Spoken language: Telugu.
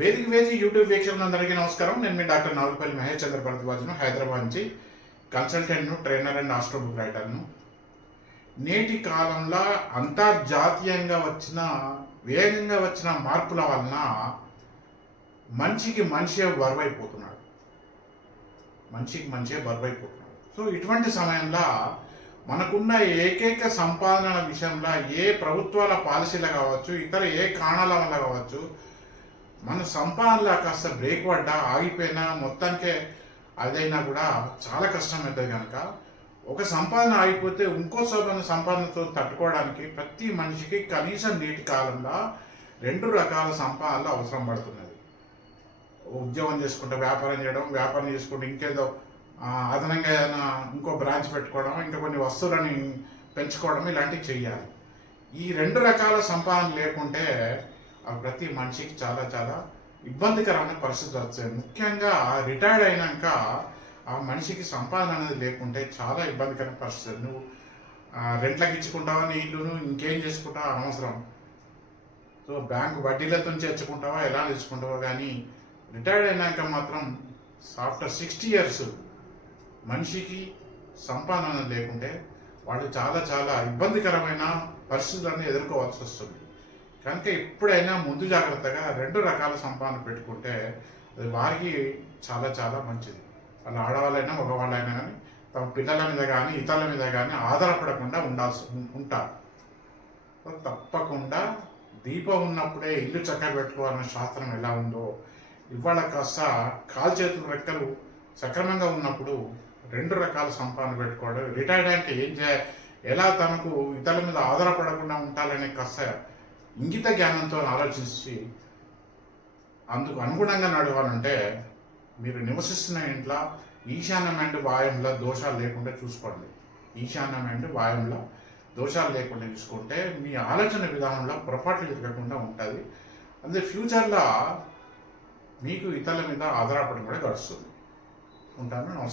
వేదిక వేది యూట్యూబ్ వీక్షకులందరికీ నమస్కారం. నేను మీ డాక్టర్ నాగులపల్లి మహేష్ చంద్ర భరద్వాజ్ను. హైదరాబాద్ నుంచి కన్సల్టెంట్ను ట్రైనర్ అండ్ ఆస్ట్రో బుక్ రైటర్ను. నేటి కాలంలో అంతర్జాతీయంగా వచ్చిన వేగంగా వచ్చిన మార్పుల వలన మనిషికి మనిషే బరువైపోతున్నాడు. మనిషికి మనిషే బరువైపోతున్నాడు. సో ఇటువంటి సమయంలో మనకున్న ఏకైక సంపాదన విషయంలో ఏ ప్రభుత్వాల పాలసీలు కావచ్చు ఇతర ఏ కారణాల వల్ల కావచ్చు మన సంపాదనలో కాస్త బ్రేక్ పడ్డా ఆగిపోయినా మొత్తానికే అదైనా కూడా చాలా కష్టమవుతుంది కనుక. ఒక సంపాదన ఆగిపోతే ఇంకో సంపాదన సంపాదనతో తట్టుకోవడానికి ప్రతి మనిషికి కనీసం నేటి కాలంలో రెండు రకాల సంపాదనలు అవసరం పడుతున్నది. ఉద్యోగం చేసుకుంటే వ్యాపారం చేయడం వ్యాపారం చేసుకుంటే ఇంకేదో అదనంగా ఏదైనా ఇంకో బ్రాంచ్ పెట్టుకోవడం ఇంకా కొన్ని వస్తువులని పెంచుకోవడం ఇలాంటివి చేయాలి ఈ రెండు రకాల సంపాదన లేకుంటే ప్రతి మనిషికి చాలా చాలా ఇబ్బందికరమైన పరిస్థితి వస్తాయి. ముఖ్యంగా రిటైర్డ్ అయినాక ఆ మనిషికి సంపాదన అనేది లేకుంటే చాలా ఇబ్బందికరమైన పరిస్థితి. నువ్వు రెంట్లకు ఇచ్చుకుంటావా నీ ఇల్లును? ఇంకేం చేసుకుంటావా? అనవసరం. సో బ్యాంకు వడ్డీలతో తెచ్చుకుంటావా ఎలా తెచ్చుకుంటావా కానీ రిటైర్డ్ అయినాక మాత్రం ఆఫ్టర్ సిక్స్టీ ఇయర్స్ మనిషికి సంపాదన లేకుంటే వాళ్ళు చాలా చాలా ఇబ్బందికరమైన పరిస్థితులను ఎదుర్కోవాల్సి వస్తుంది. కనుక ఎప్పుడైనా ముందు జాగ్రత్తగా రెండు రకాల సంపాదన పెట్టుకుంటే అది వారికి చాలా చాలా మంచిది. వాళ్ళు ఆడవాళ్ళైనా మగవాళ్ళైనా కానీ తమ పిల్లల మీద కానీ ఇతరుల మీద కానీ ఆధారపడకుండా ఉండాల్సి ఉంటారు. తప్పకుండా దీపం ఉన్నప్పుడే ఇల్లు చక్కగా పెట్టుకోవాలన్న శాస్త్రం ఎలా ఉందో ఇవాళ కాస్త కాలు చేతులు రెక్కలు సక్రమంగా ఉన్నప్పుడు రెండు రకాల సంపాదన పెట్టుకోవడం రిటైర్డ్ అయ్యాక ఏం చేయ ఎలా తనకు ఇతరుల మీద ఆధారపడకుండా ఉండాలనే కాస్త ఇంగిత జ్ఞానంతో ఆలోచించి అందుకు అనుగుణంగా నడవాలంటే మీరు నివసిస్తున్న ఇంట్లో ఈశాన్యం అండ్ వాయుంలో దోషాలు లేకుండా చూసుకోండి. ఈశాన్యం అండ్ వాయుంలో దోషాలు లేకుండా చూసుకుంటే మీ ఆలోచన విధానంలో పొరపాట్లు జరగకుండా ఉంటుంది. అంటే ఫ్యూచర్లో మీకు ఇతరుల మీద ఆధారపడి కూడా గడుస్తుంది. ఉంటాను. నమస్కారం.